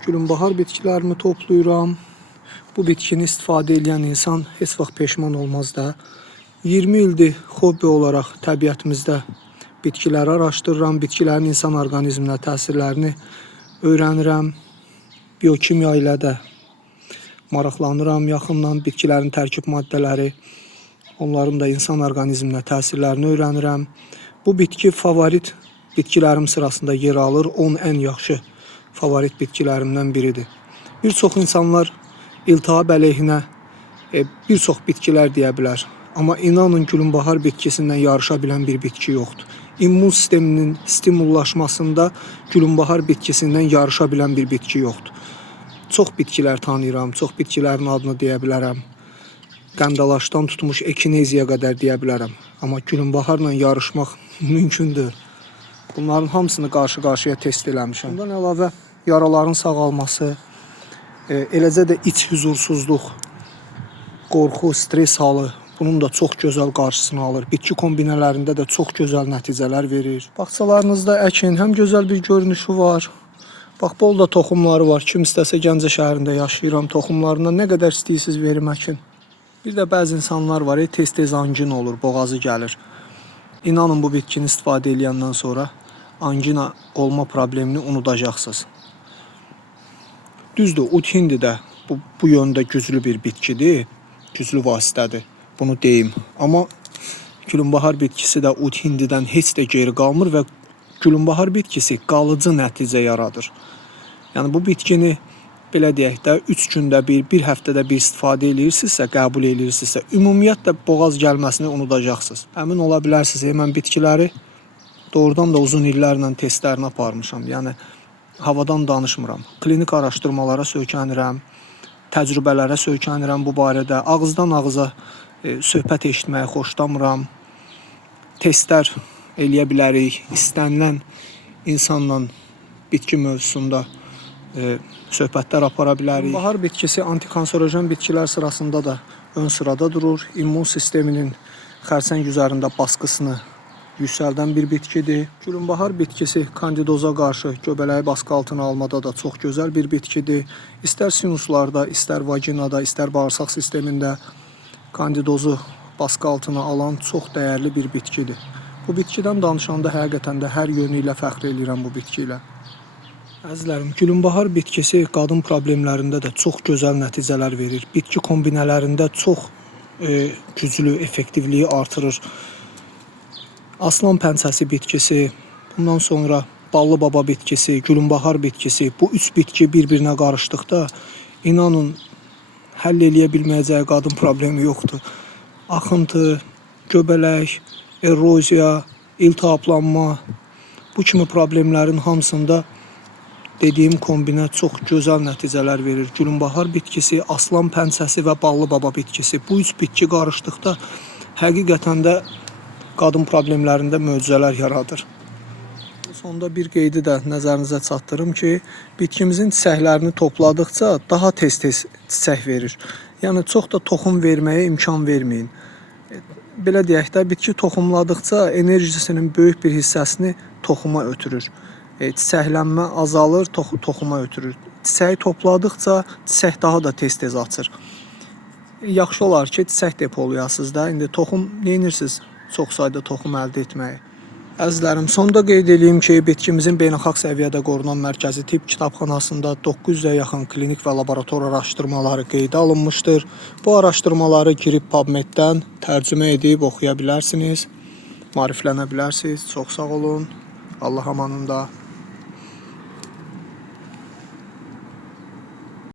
Gülünbahar bitkilərimi toplayıram. Bu bitkini istifadə edən insan heç vaxt peşman olmaz da. 20 ildir hobbi olaraq təbiətimizdə bitkiləri araşdırıram. Bitkilərin insan orqanizminə təsirlərini öyrənirəm. Biokimya ilə də maraqlanıram. Yaxından bitkilərin tərkib maddələri, onların da insan orqanizminə təsirlərini öyrənirəm. Bu bitki favorit bitkilərim sırasında yer alır. 10 ən yaxşı favorit bitkilərimdən biridir. Bir çox insanlar iltihab əleyhinə bir çox bitkilər deyə bilər. Amma inanın gülünbahar bitkisindən yarışa bilən bir bitki yoxdur. İmmun sisteminin stimullaşmasında gülünbahar bitkisindən yarışa bilən bir bitki yoxdur. Çox bitkilər tanıyıram, çox bitkilərin adını deyə bilərəm. Qəndalaşdan tutmuş ekineziya qədər deyə bilərəm. Amma gülünbaharla yarışmaq mümkündür. Bunların hamısını qarşı-qarşıya test eləmişəm. Bundan əlavə yaraların sağalması, eləcə də iç huzursuzluq, qorxu, stres halı, bunun da çox gözəl qarşısını alır. Bitki kombinələrində də çox gözəl nəticələr verir. Bağçalarınızda əkin, həm gözəl bir görünüşü var. Bax, bol da toxumları var. Kim istəsə Gəncə şəhərində yaşayıram. Toxumlarından nə qədər istəyirsiniz verim əkin. Bir də bəzi insanlar var, tez-tez angin olur, boğazı gəlir. İnanın bu bitkini istifadə edəndən sonra angina olma problemini unudacaqsınız. Düzdür, ut hindi də bu yöndə güclü bir bitkidir, güclü vasitədir, bunu deyim. Amma gülünbahar bitkisi də ut hindidən heç də geri qalmır və gülünbahar bitkisi qalıcı nəticə yaradır. Yəni bu bitkini belə deyək də 3 gündə bir həftədə bir istifadə edirsinizsə, qəbul edirsinizsə, ümumiyyətlə boğaz gəlməsini unudacaqsınız. Əmin ola bilərsiniz, mən bitkiləri doğrudan da uzun illərlə testlərini aparmışam. Yəni havadan danışmıram. Klinik araşdırmalara söykənirəm, təcrübələrə söykənirəm bu barədə. Ağızdan ağıza söhbət eşitməyi xoşlamıram. Testlər eləyə bilərik. İstənilən insanla bitki mövzusunda söhbətlər apara bilərik. Bahar bitkisi antikanserojen bitkilər sırasında da ön sırada durur. İmmun sisteminin xərçəng üzərində baskısını yüksəldən bir bitkidir. Gülünbahar bitkisi kandidoza qarşı göbələyi baskı altına almada da çox gözəl bir bitkidir. İstər sinuslarda, istər vaginada, istər bağırsaq sistemində kandidozu baskı altına alan çox dəyərli bir bitkidir. Bu bitkidən danışanda həqiqətən də hər yönü ilə fəxr edirəm bu bitki ilə. Əzizlərim, gülünbahar bitkisi qadın problemlərində də çox gözəl nəticələr verir. Bitki kombinələrində çox güclü effektivliyi artırır. Aslan pəncəsi bitkisi, bundan sonra ballı baba bitkisi, gülünbahar bitkisi, bu 3 bitki bir-birinə qarışdıqda inanın həll eləyə bilməyəcəyi qadın problemi yoxdur. Axıntı, göbələk, eroziya, iltihaplanma, bu kimi problemlərin hamısında dediyim kombinə çox gözəl nəticələr verir. Gülünbahar bitkisi, aslan pəncəsi və ballı baba bitkisi, bu 3 bitki qarışdıqda həqiqətən də qadın problemlərində möcüzələr yaradır. Sonda bir qeydi də nəzərinizə çatdırım ki, bitkimizin çiçəklərini topladıqca daha tez-tez çiçək verir. Yəni çox da toxum verməyə imkan verməyin. Belə deyək də, bitki toxumladıqca enerjisinin böyük bir hissəsini toxuma ötürür. Çiçəklənmə azalır, toxuma ötürür. Çiçəyi topladıqca çiçək daha da tez-tez açır. Yaxşı olar ki, çiçək depolayasınız da. İndi toxum neyinirsiniz? Çox sayda toxum əldə etməyi. Əzizlərim, sonda qeyd edeyim ki, bitkimizin beynəlxalq səviyyədə qorunan mərkəzi tibb kitabxanasında 900-ə yaxın klinik və laborator araşdırmaları qeydə alınmışdır. Bu araşdırmaları girib PubMed-dən tərcümə edib oxuya bilərsiniz, maariflənə bilərsiniz. Çox sağ olun. Allah amanında.